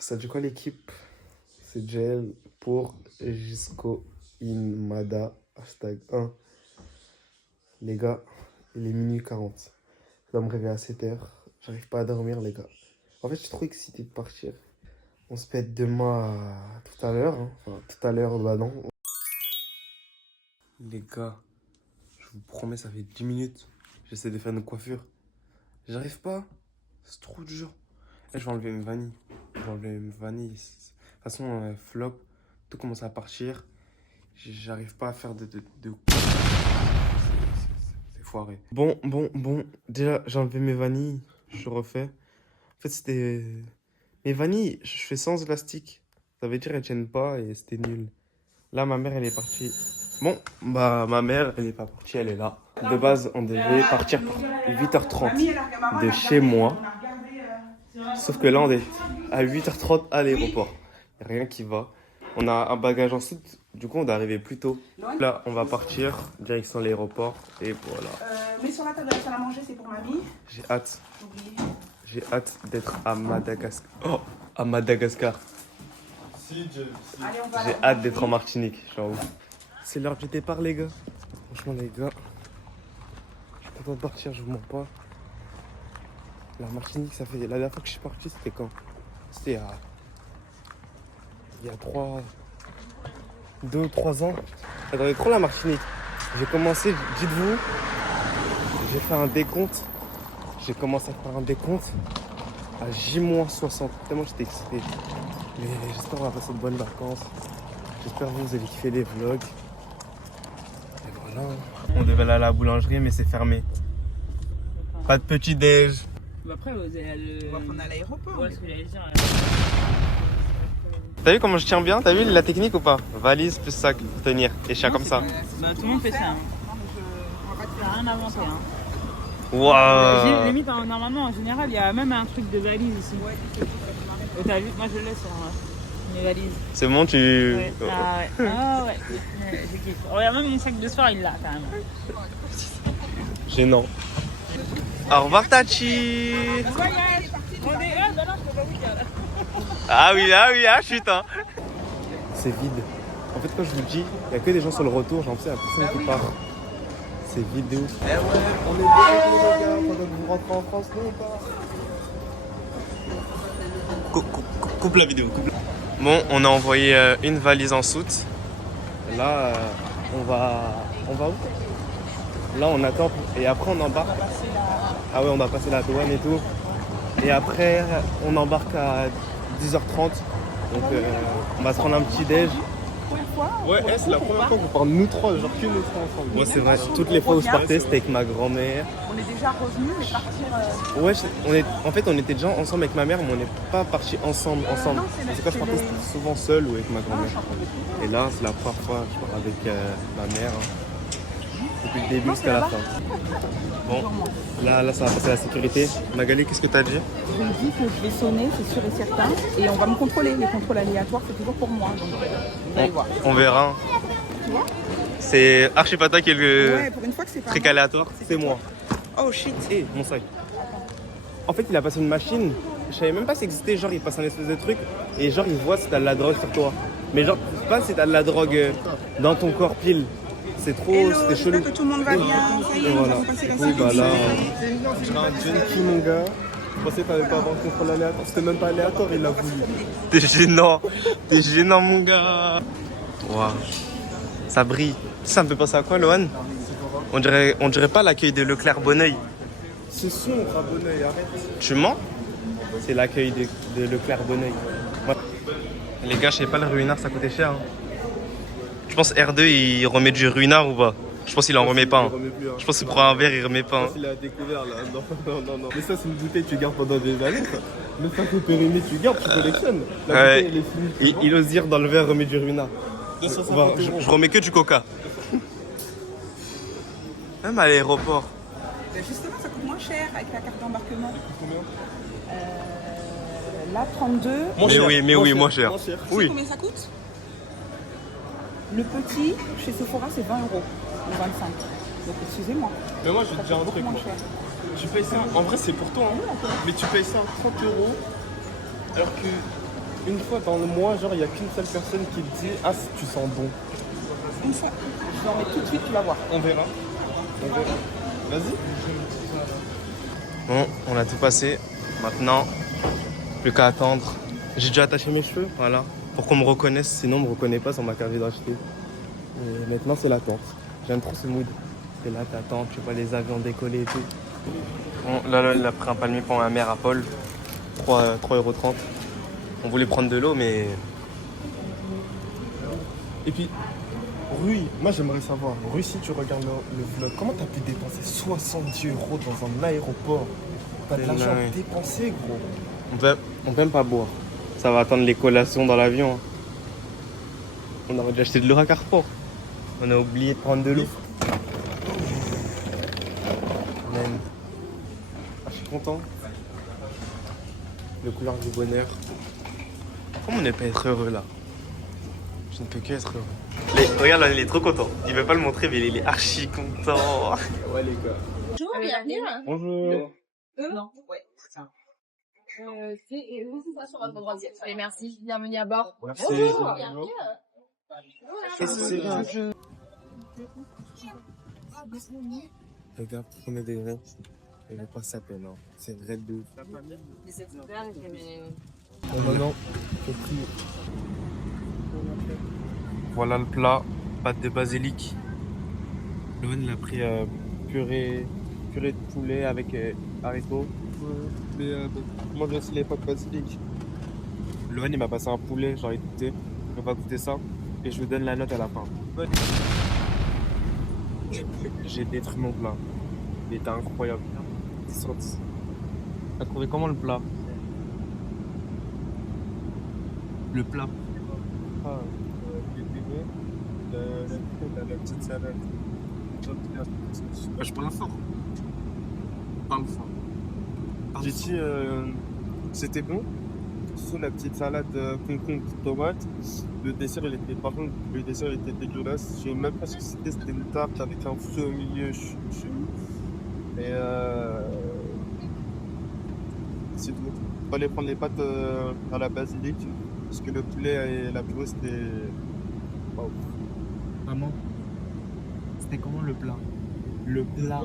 Ça dit quoi l'équipe? C'est Jael pour Gisco Inmada #1. Les gars, il est minuit 40. Je dois me réveiller à 7h. J'arrive pas à dormir les gars. En fait, je suis trop excité de partir. On se pète demain à tout à l'heure. Enfin, tout à l'heure, bah non. Les gars, je vous promets, ça fait 10 minutes. J'essaie de faire une coiffure. J'arrive pas. C'est trop dur. Et je vais enlever mes vanilles. Je vais enlever mes vanilles. De toute façon, flop. Tout commence à partir. J'arrive pas à faire de... C'est foiré. Bon. Déjà, j'ai enlevé mes vanilles. Je refais. En fait, c'était... Mes vanilles, je fais sans élastique. Ça veut dire qu'elles tiennent pas et c'était nul. Là, ma mère, elle est partie. Bon, bah, ma mère, elle est pas partie, elle est là. De base, on devait partir pour 8h30 de chez moi. Sauf que là, on est à 8h30 à l'aéroport. Il n'y a rien qui va. On a un bagage en soute, du coup, on doit arriver plus tôt. Là, on va partir, direction l'aéroport, et voilà. Mais sur la table de la salle à manger, c'est pour mamie. J'ai hâte. J'oublie. J'ai hâte d'être à Madagascar. Oh, à Madagascar. Allez, on va J'ai hâte d'être en Martinique. Je suis en haut. C'est l'heure du départ, les gars. Franchement, les gars, je suis content de partir, je vous mens pas. La Martinique, ça fait... La dernière fois que je suis parti, c'était quand? C'était il y a 2 ou 3 ans. J'attendais trop la Martinique. J'ai commencé, dites-vous, j'ai fait un décompte. J'ai commencé à faire un décompte à J-60. Tellement j'étais excité. Mais j'espère qu'on va passer de bonnes vacances. J'espère que vous avez kiffé les vlogs. Et voilà. On devait aller à la boulangerie, mais c'est fermé. Pas de petit déj. Bah après, vous allez On va prendre à l'aéroport. Ouais, ce que j'allais dire. T'as vu comment je tiens bien? T'as vu la technique ou pas? Valise plus sac pour tenir. Et je tiens comme ça. Bah tout le monde fait ça. Hein. Non, mais on va pas te Il n'y a rien inventé. Hein. Waouh! Limite, normalement, en général, il y a même un truc de valise ici. Ouais, Et t'as vu, moi je l'ai sur mes valises. C'est bon, tu... Ouais. Ah ouais. Ah ouais. Je kiffe. Regarde, même mon sac de sport, il l'a quand même. Gênant. Au revoir, Tachi! Voyage. On est... Ah bah non, je peux pas vous dire là. Ah chut, hein! C'est vide. En fait, quand je vous dis, il n'y a que des gens sur le retour, j'ai l'impression qu'il n'y a personne qui part. C'est vide de ouf. Eh ouais, on est bien les gars, pendant que vous rentrez en France, non ou pas? Coupe la vidéo, coupe la... Bon, on a envoyé une valise en soute. Là, on va où? Là, on attend. Et après, on embarque. Ah ouais, on va passer la douane et tout. Et après, on embarque à 10h30. Donc, on va se prendre un petit déj. Ouais, c'est la première fois qu'on part nous trois, genre que nous trois ensemble. Ouais, c'est vrai. Toutes les fois où je partais, c'était avec ma grand-mère. On est déjà revenus, mais partir. Ouais, en fait, on était déjà ensemble avec ma mère, mais on n'est pas partis ensemble. Non, C'est quand je partais, c'était souvent seul ou avec ma grand-mère. Et là, c'est la première fois que je pars avec ma mère. Depuis le début jusqu'à la fin. Bon, là, ça va passer la sécurité. Magali, qu'est-ce que t'as dit? Je lui dis que je vais sonner, c'est sûr et certain. Et on va me contrôler. Les contrôles aléatoires, c'est toujours pour moi. Donc, vous allez voir. On verra. Tu vois? C'est Archipata qui est le Ouais, pour une fois que c'est pas truc moi. aléatoire. C'est moi. Oh shit. Et mon sac. En fait, il a passé une machine. Je savais même pas si ça existait. Genre, il passe un espèce de truc. Et genre, il voit si t'as de la drogue sur toi. Mais genre, pas si t'as de la drogue dans ton corps pile. C'est trop, c'était chelou. J'espère que tout le monde va bien. Ça y est, Et nous voilà. avons passé la Du coup, bah là, sécurité. je serai un junkie, mon gars. Je pensais que t'avais pas avoir le contrôle aléatoire. C'était même pas aléatoire, il l'a voulu. T'es gênant, mon gars. Waouh. Ça brille. Ça me fait penser à quoi, Lohan? On dirait pas l'accueil de Leclerc Bonneuil. C'est sombre à Bonneuil, arrête. Tu mens? C'est l'accueil de Leclerc Bonneuil. Ouais. Les gars, je sais pas, le ruinard, ça coûtait cher. Hein. Je pense R2, il remet du ruinard ou pas? Je pense qu'il en remet pas. Hein. Je pense qu'il prend un verre, il remet pas. Hein. Il a découvert là. Non. Mais ça, c'est une bouteille que tu gardes pendant des années. Ça. Le sac au périmé, tu gardes, tu collectionnes. La Ouais. bouteille, elle est finie. Il ose dire dans le verre, remet du ruinard. 250 €. Je remets que du coca. Même à l'aéroport. Justement, ça coûte moins cher avec la carte d'embarquement. Combien Là, 32. Mais oui, moins cher. Tu sais Oui. combien ça coûte? Le petit, chez Sephora, c'est 20 € ou 25. Donc, excusez-moi. Mais moi, je vais Ça te dire un coûte truc. beaucoup moins Moi. cher. Tu payes ça, en vrai, c'est pour toi. Hein. Mais tu payes ça 30 €. Alors que une fois dans le mois, genre, il n'y a qu'une seule personne qui te dit ah, tu sens bon. Une fois, je vais en mettre tout de suite, tu vas voir. On verra. On verra. Vas-y. Bon, on a tout passé. Maintenant, plus qu'à attendre. J'ai déjà attaché mes cheveux, voilà. Pour qu'on me reconnaisse, sinon on me reconnaît pas sur ma carte d'identité. Et maintenant, c'est l'attente. J'aime trop ce mood. C'est là, t'attends, tu vois les avions décoller et tout. Bon, là, il a pris un palmier pour ma mère à Paul. 3,30 €. On voulait prendre de l'eau, mais... Et puis, Rui, moi j'aimerais savoir, Rui, si tu regardes le vlog, comment t'as pu dépenser 70 € dans un aéroport? T'as de l'argent Ouais. dépensé, gros. On peut même pas boire. Ça va attendre les collations dans l'avion. On aurait dû acheter de l'eau à Carrefour. On a oublié de prendre de l'eau. Man. Ah, je suis content. Le couleur du bonheur. Comment on ne peut être heureux là? Je ne peux que être heureux. Regarde là, il est trop content. Il veut pas le montrer, mais il est archi content. Ouais, les gars. Bonjour, bienvenue. Bonjour. Non, ouais, c'est ça. C'est ça sur votre droitière. Allez, merci. Bienvenue à bord. Merci. Bonjour, bienvenue. Qu'est-ce que c'est là? Regarde, premier degré. Il veut pas sa peine, hein. C'est vrai de ouf. Mais c'est super, mais... Non, non, j'ai pris. Voilà le plat, pâte de basilic. Loan il a pris purée de poulet avec haricots. Mais moi j'ai aussi les pâtes basilic. Loan il m'a passé un poulet, j'ai envie de goûter. On va goûter ça et je vous donne la note à la fin. J'ai détruit mon plat. Il était incroyable. T'as trouvé comment le plat? Le plat. Ah, les bébés, la petite salade. Je parle fort. Parle fort. J'ai dit, c'était bon. Sous la petite salade concombre tomate. Le dessert, par contre, le dessert il était dégueulasse. Je sais même pas ce que c'était. C'était une tarte avec un fruit au milieu. Et c'est tout. Fallait prendre les pâtes à la basilic. Parce que le poulet et la purée, c'était. Waouh. Maman, c'était comment le plat? Le plat.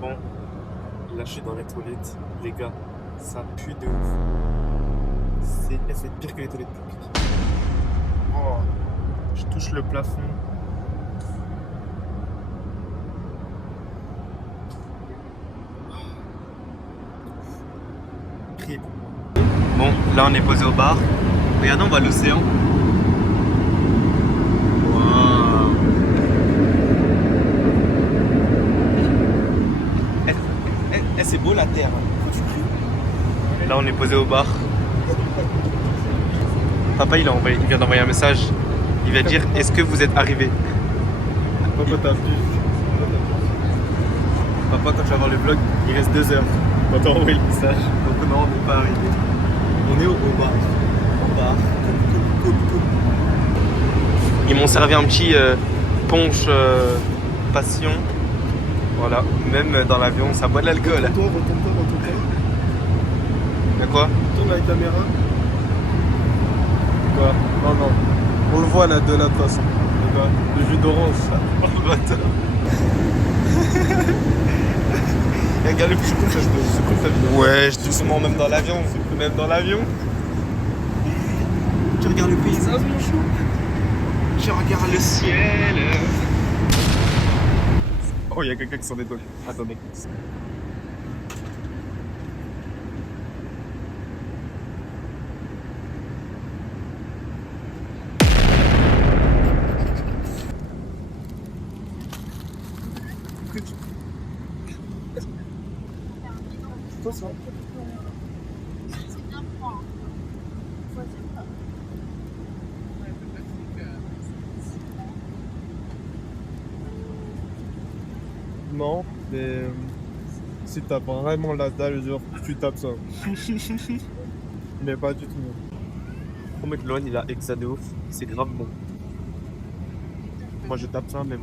Bon, là je suis dans les toilettes. Les gars, ça pue de ouf. C'est pire que les toilettes publiques. Oh, je touche le plafond. Priez pour moi. Bon, là on est posé au bar. Regardez, on va à l'océan. Waouh. C'est beau la terre. Là on est posé au bar. Papa il vient d'envoyer un message. Il va dire est-ce que vous êtes arrivé? Papa, t'as vu. Papa quand tu vas voir le vlog, il reste 2 heures. Quand t'as envoyé le message. Donc non, on n'est pas arrivé. On est au bar. Au bar. Ils m'ont servi un petit punch passion. Voilà, même dans l'avion, ça boit de l'alcool. Retourne-toi. Mais quoi? Tourne la caméra. Quoi? Non. On le voit là de la façon. Le jus d'orange. Regarde le petit. Ouais, je doucement même dans l'avion. Même dans l'avion. Tu regardes le paysage, mon chou. Tu regardes le ciel. Oh, il y a quelqu'un qui s'en détoile. Attendez. Quoi ça? Non, mais si t'as vraiment la dalle, genre, tu tapes ça. Mais pas du tout. Pour mettre Loan, il a exa de ouf. C'est grave bon. Moi, je tape ça même.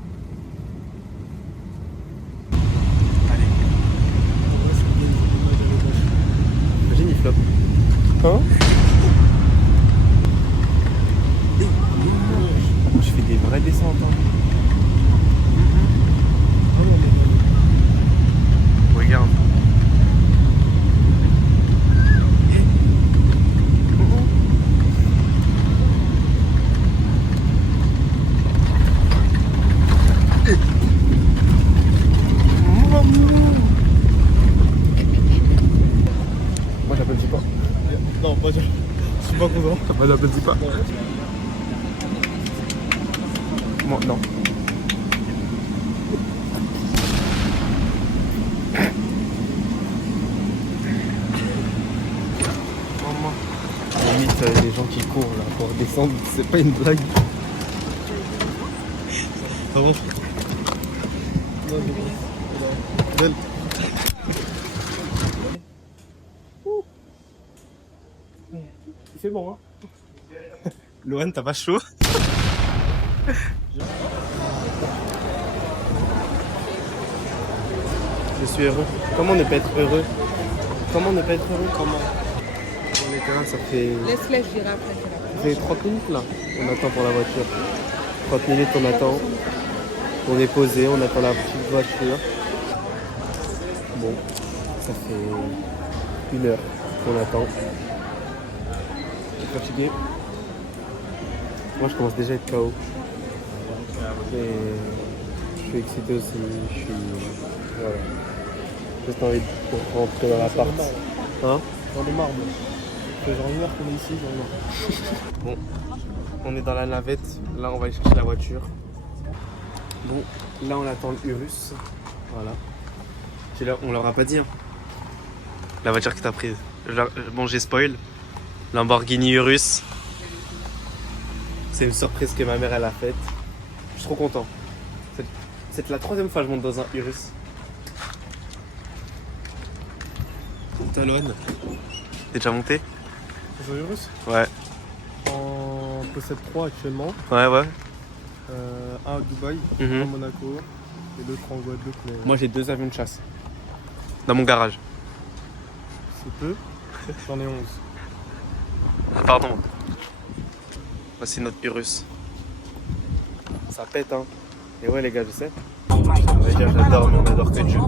pas content. Bah, n'applaudis pas. Bon, non. Maman. Limite, les gens qui courent là pour descendre, c'est pas une blague. Ah bon? Belle. Il fait bon, hein. Lohan, t'as pas chaud? Je suis heureux. Comment ne pas être heureux? Comment ne pas être heureux? Comment? On est quand même, ça fait... Laisse-les, je dirai après. Ça fait 30 minutes là. On attend pour la voiture. 30 minutes, on attend. On est posé, on attend la petite voiture. Bon, ça fait 1 heure qu'on attend. Je suis fatigué. Moi, je commence déjà à être KO. Et je suis excité aussi. Je suis. Voilà. J'ai juste envie de rentrer dans l'appart. Hein? J'en ai marre, moi. Ça fait genre 1 heure qu'on est ici, j'en ai marre. Bon, on est dans la navette. Là, on va aller chercher la voiture. Bon, là, on attend le Urus. Voilà. On leur a pas dit. Hein. La voiture que t'as prise. Bon, j'ai spoil. Lamborghini Urus. C'est une surprise que ma mère elle a faite. Je suis trop content. C'est la 3e fois que je monte dans un Urus. Talon. T'es déjà monté? C'est Urus? Ouais. En possède 3 actuellement. Ouais, ouais. Un à Dubaï, Mhm. un à Monaco et l'autre en Guadeloupe. Mais Moi j'ai 2 avions de chasse. Dans mon garage. c'est peu. J'en ai 11. Ah, pardon. Voici notre Urus. Ça pète, hein. Et ouais, les gars, je sais. On va dire j'adore, mais on adore que Dieu.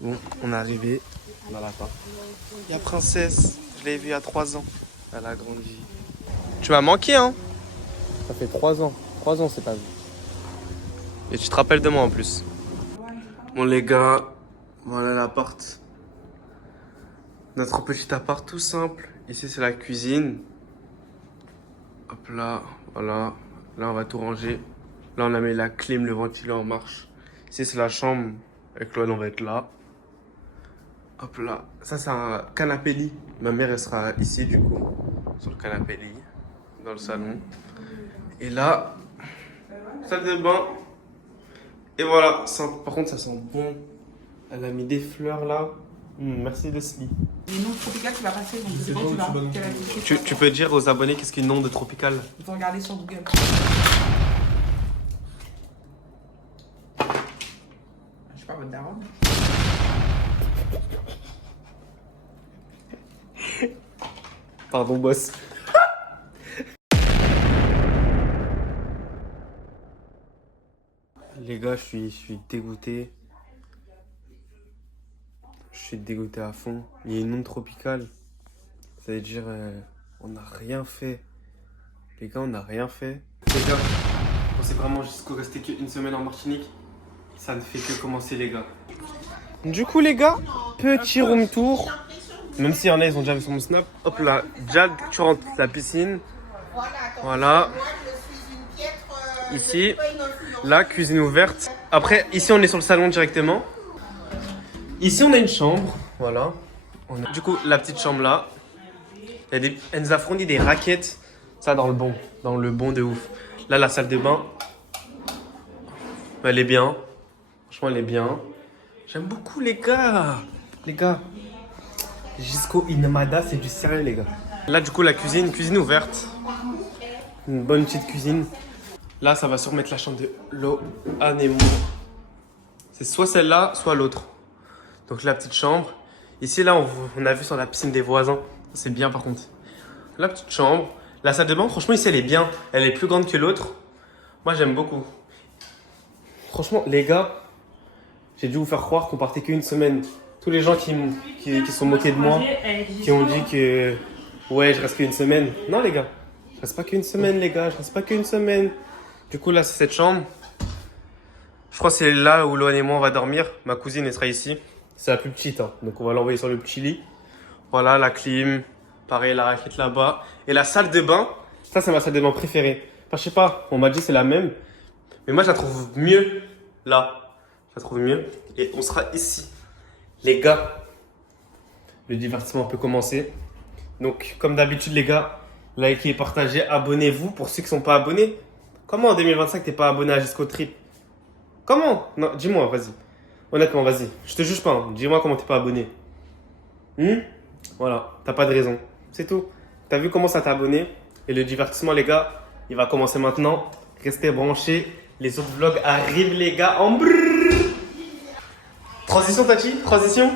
Bon, on est arrivé dans l'appart. Il y a Princesse. Je l'ai vue il y a 3 ans. Elle a grandi. Tu m'as manqué, hein? Ça fait 3 ans. 3 ans, c'est pas vu. Et tu te rappelles de moi en plus. Bon, les gars, voilà l'appart. Notre petit appart tout simple. Ici, c'est la cuisine. Hop là, voilà. Là, on va tout ranger. Là, on a mis la clim, le ventilo en marche. Ici, c'est la chambre. Avec Loan, on va être là. Hop là. Ça, c'est un canapé lit. Ma mère, elle sera ici, du coup. Sur le canapé lit. Dans le salon. Et là, salle de bain. Et voilà. Par contre, ça sent bon. Elle a mis des fleurs là. Merci Leslie. Les noms tropicales, tu vas passer, donc c'est bon, tu vas. Quelle activité Tu peux dire aux abonnés qu'est-ce qu'une nom de tropical? Tu peux regarder sur Google. Je sais pas, votre daronne. Pardon, boss. Les gars, je suis dégoûté. Je suis dégoûté à fond. Il y a une onde tropicale. Ça veut dire on n'a rien fait. Les gars, on n'a rien fait. Les gars, on sait vraiment jusqu'au rester qu'une semaine en Martinique. Ça ne fait que commencer, les gars. Du coup, les gars, petit room tour. Même s'il y en a, ils ont déjà vu sur mon snap. Hop là, Jade, tu rentres la piscine. Voilà. Ici, là, cuisine ouverte. Après, ici, on est sur le salon directement. Ici, on a une chambre. Voilà. Du coup, la petite chambre là. Elle nous a fourni des raquettes. Ça, dans le bon. Dans le bon de ouf. Là, la salle de bain. Elle est bien. Franchement, elle est bien. J'aime beaucoup, les gars. Les gars. Jusqu'au Inamada, c'est du sérieux, les gars. Là, du coup, la cuisine ouverte. Une bonne petite cuisine. Là, ça va surmettre la chambre de Lohan et moi. C'est soit celle-là, soit l'autre. Donc, la petite chambre. Ici, là, on a vu sur la piscine des voisins. C'est bien, par contre. La petite chambre. La salle de bain, franchement, ici, elle est bien. Elle est plus grande que l'autre. Moi, j'aime beaucoup. Franchement, les gars, j'ai dû vous faire croire qu'on partait qu'une semaine. Tous les gens qui sont moqués de moi, qui ont dit que ouais, je reste qu'une semaine. Non, les gars, je reste pas qu'une semaine, les gars, je reste pas qu'une semaine. Du coup, là, c'est cette chambre. Je crois que c'est là où Lohan et moi on va dormir. Ma cousine elle sera ici. C'est la plus petite, hein. Donc on va l'envoyer sur le petit lit. Voilà, la clim. Pareil, la raquette là-bas. Et la salle de bain, ça c'est ma salle de bain préférée. Enfin, je sais pas, on m'a dit c'est la même. Mais moi je la trouve mieux là. Je la trouve mieux. Et on sera ici. Les gars, le divertissement peut commencer. Donc comme d'habitude les gars, likez, partagez, abonnez-vous pour ceux qui sont pas abonnés. Comment en 2025 t'es pas abonné à Jusqu'au Trip? Comment? Non, dis-moi, vas-y. Honnêtement, vas-y. Je te juge pas. Hein. Dis-moi comment t'es pas abonné. Voilà, t'as pas de raison. C'est tout. T'as vu comment ça t'a abonné? Et le divertissement, les gars, il va commencer maintenant. Restez branchés. Les autres vlogs arrivent, les gars. En brrr. Transition, Tati? Transition?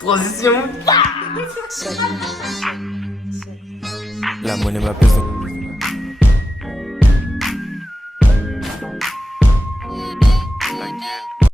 Transition? La monnaie m'apaise.